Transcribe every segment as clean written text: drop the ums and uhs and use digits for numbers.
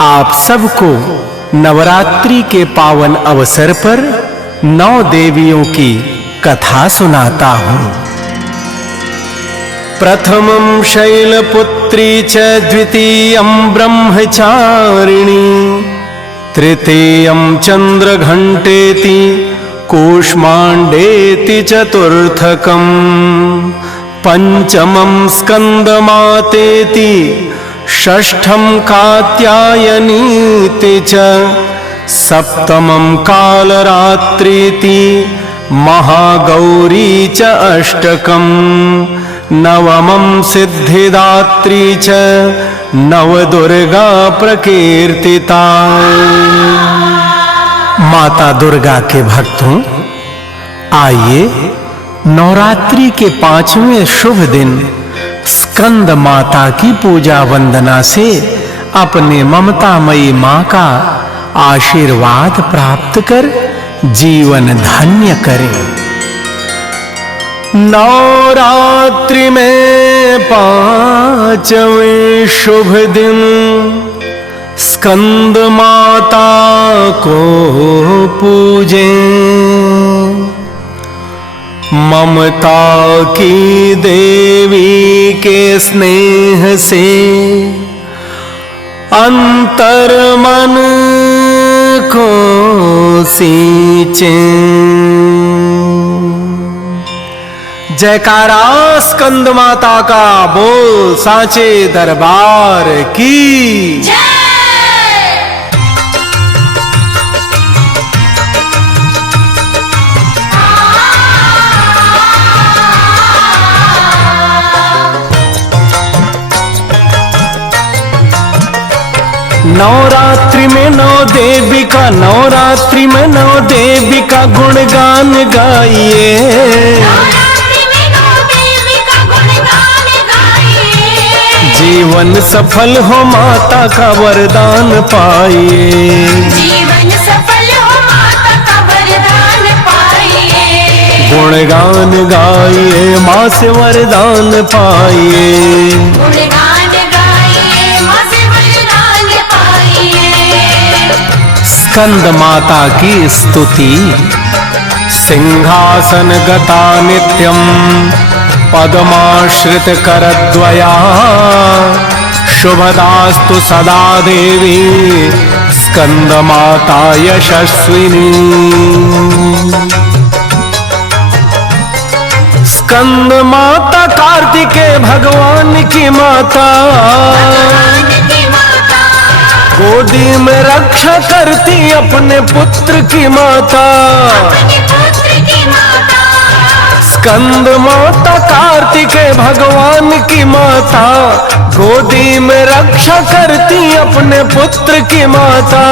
आप सबको नवरात्रि के पावन अवसर पर 9 देवियों की कथा सुनाता हूँ। प्रथमं शैलपुत्री च द्वितीयं ब्रह्मचारिणी तृतीयं चंद्रघंटेति कूष्मांडेति चतुर्थकं पंचमं स्कंदमातेति षष्ठं कात्यायनीति च सप्तमं कालरात्रीति महागौरी च अष्टकं नवमं सिद्धिदात्री च नवदुर्गा प्रकीर्तिता। माता दुर्गा के भक्तों, आइए नवरात्रि के 5वें शुभ दिन स्कंद माता की पूजा वंदना से अपने ममतामयी मां का आशीर्वाद प्राप्त कर जीवन धन्य करें। नवरात्रि में 5वें शुभ दिन स्कंद माता को पूजें। ममता की देवी के स्नेह से अंतर मन को सींचें। जयकारा स्कंद माता का बोल सांचे दरबार की। नवरात्रि में 9 देवी का, नवरात्रि में 9 देवी का गुणगान गाइए। जीवन सफल हो माता का वरदान पाइए। जीवन सफल हो माता का वरदान पाइए। गुणगान गाइए माँ से वरदान पाइए। गुणगान गाइए माँ से वरदान पाइए। स्कंद माता की स्तुति। सिंहासन गता नित्यम पद्माश्रित करद्वया शुभदास्तु सदा देवी स्कंद माता यशस्विनी। स्कंद माता कार्तिकेय भगवान की माता, गोदी में रक्षा करती अपने पुत्र की माता। स्कंद माता कार्तिकेय भगवान की माता, गोदी में रक्षा करती अपने पुत्र की माता।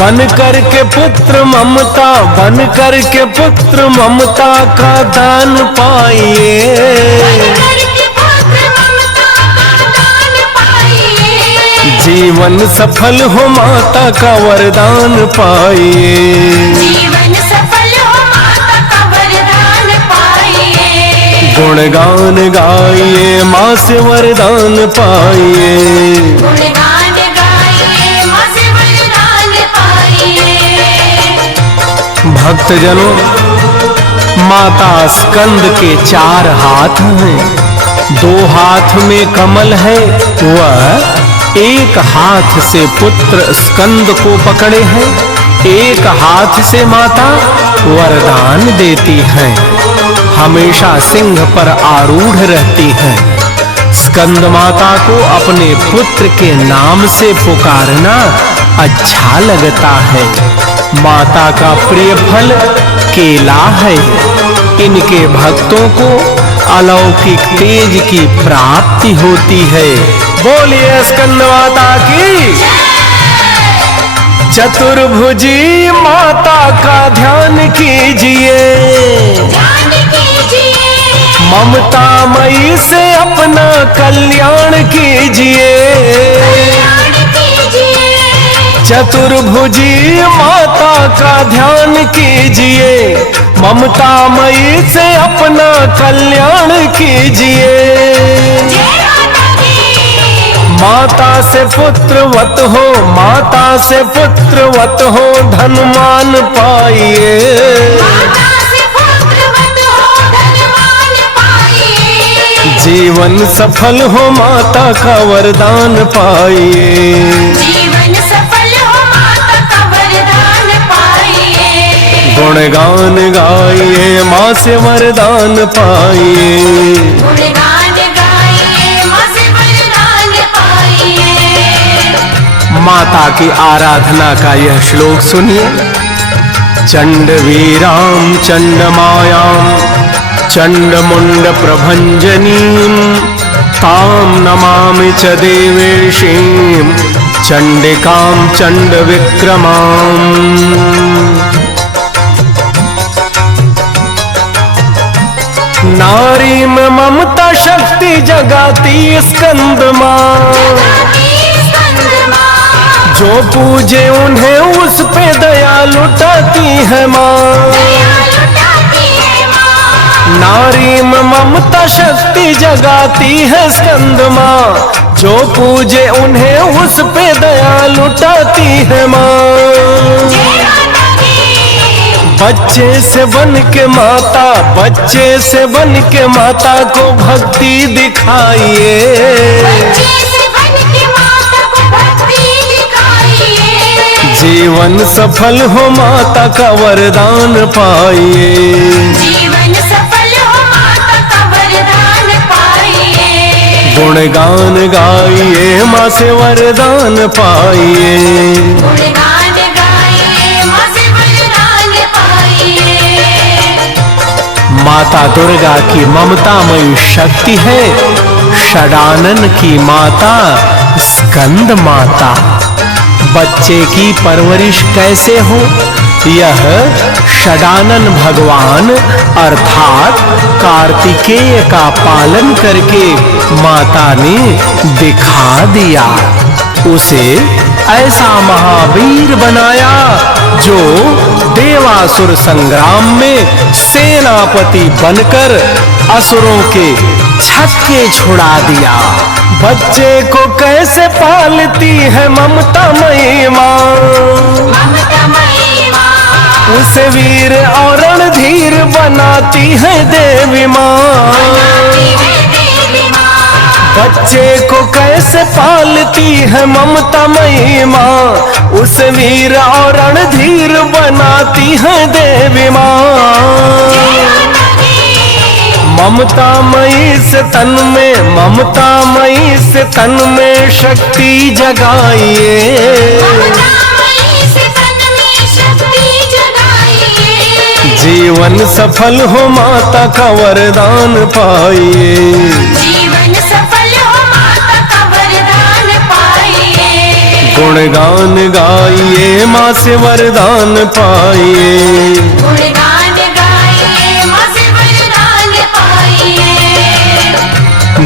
बन करके पुत्र ममता, बन करके पुत्र ममता का दान पाइए। जीवन सफल हो माता का वरदान पाइए। जीवन सफल हो माता का वरदान पाइए। गुणगान गाइए माँ से वरदान पाइए। गुणगान गाइए माँ से वरदान पाइए। भक्तजनों, माता स्कंद के 4 हाथ हैं। 2 हाथ में कमल है, वह एक हाथ से पुत्र स्कंद को पकड़े हैं, एक हाथ से माता वरदान देती हैं। हमेशा सिंह पर आरूढ़ रहती हैं। स्कंद माता को अपने पुत्र के नाम से पुकारना अच्छा लगता है। माता का प्रिय फल केला है। इनके भक्तों को अलौकिक तेज की प्राप्ति होती है। बोलिए स्कंद माता की। चतुर्भुजी माता का ध्यान कीजिए। ममता मई से अपना कल्याण कीजिए। चतुर्भुजी माता का ध्यान कीजिए। ममता मई से अपना कल्याण कीजिए। माता से पुत्रवत हो, माता से पुत्रवत हो, धन मान पाइए। माता से पुत्रवत हो, धनवान पाइए। जीवन सफल हो, माता का वरदान पाइए। जीवन सफल हो, माता का वरदान पाइए। गुणगान गाइए, माँ से वरदान पाइए। गुणगान गाइए, माँ से वरदान पाइए। माता की आराधना का यह श्लोक सुनिए। चंड वीराम चंड मायाम चंड मुंड प्रभंजनीम ताम नमामि च देवेशीम चंडिकाम चंड विक्रमाम। नारी में ममता शक्ति जगाती स्कंद माँ, जो पूजे उन्हें उस पे दया लुटाती है माँ। नारी में ममता शक्ति जगाती है स्कंद माँ, जो पूजे उन्हें उस पे दया लुटाती है माँ। बच्चे से बन के माता, बच्चे से बन के माता को भक्ति दिखाइए। जीवन सफल हो, माता का वरदान पाइए। जीवन सफल हो, माता का वरदान पाइए। गुणगान गाइए, माँ से वरदान पाइए। गुणगान गाइए, माँ से वरदान पाइए। माता दुर्गा की ममतामयी शक्ति है, षडानन की माता स्कंद माता। बच्चे की परवरिश कैसे हो, यह षडानन भगवान अर्थात कार्तिकेय का पालन करके माता ने दिखा दिया। उसे ऐसा महावीर बनाया जो देवासुर संग्राम में सेनापति बनकर असुरों के छक्के छुड़ा दिया। बच्चे को कैसे पालती है ममतामयी माँ, उसे वीर और रणधीर बनाती है देवी माँ। बच्चे को कैसे पालती है ममतामयी माँ, उसे वीर और रणधीर बनाती है देवी माँ। ममतामयी से तन में, ममतामयी से तन में शक्ति जगाइए। जीवन सफल हो, माता का वरदान पाइए। जीवन सफल हो, माता का वरदान पाइए। गुणगान गाइए, माँ से वरदान पाइए। गुणगान गाइए, माँ से वरदान पाइए।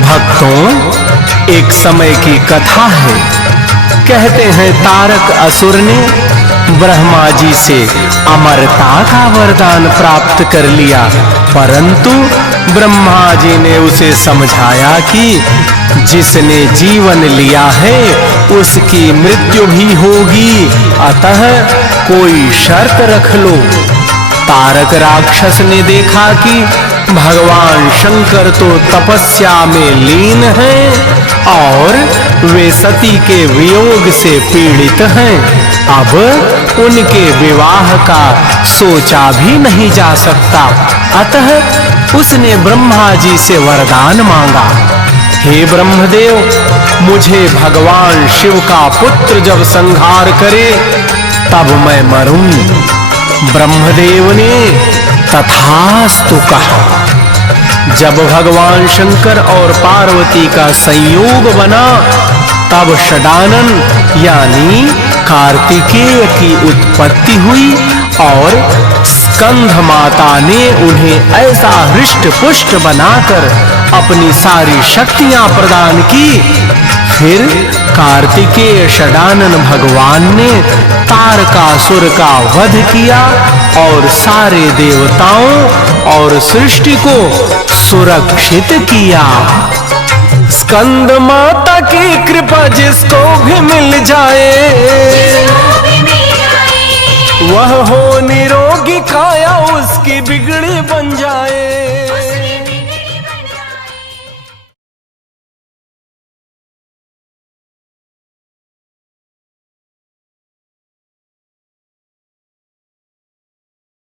भक्तों, एक समय की कथा है। कहते हैं तारक असुर ने ब्रह्मा जी से अमरता का वरदान प्राप्त कर लिया, परंतु ब्रह्मा जी ने उसे समझाया कि जिसने जीवन लिया है उसकी मृत्यु भी होगी, अतः कोई शर्त रख लो। तारक राक्षस ने देखा कि भगवान शंकर तो तपस्या में लीन हैं और वे सती के वियोग से पीड़ित हैं, अब उनके विवाह का सोचा भी नहीं जा सकता। अतः उसने ब्रह्मा जी से वरदान मांगा, हे ब्रह्मदेव, मुझे भगवान शिव का पुत्र जब संहार करे तब मैं मरूं। ब्रह्मदेव ने तथास्तु कहा। जब भगवान शंकर और पार्वती का संयोग बना तब षडानन यानी कार्तिकेय की उत्पत्ति हुई और स्कंध माता ने उन्हें ऐसा हृष्ट पुष्ट बनाकर अपनी सारी शक्तियां प्रदान की। फिर कार्तिकेय षडानन भगवान ने तारकासुर का वध किया और सारे देवताओं और सृष्टि को सुरक्षित किया। स्कंद माता की कृपा जिसको भी मिल जाए, जिसको भी मिल जाए, वह हो निरोगी काया उसकी बिगड़ी बन जाए।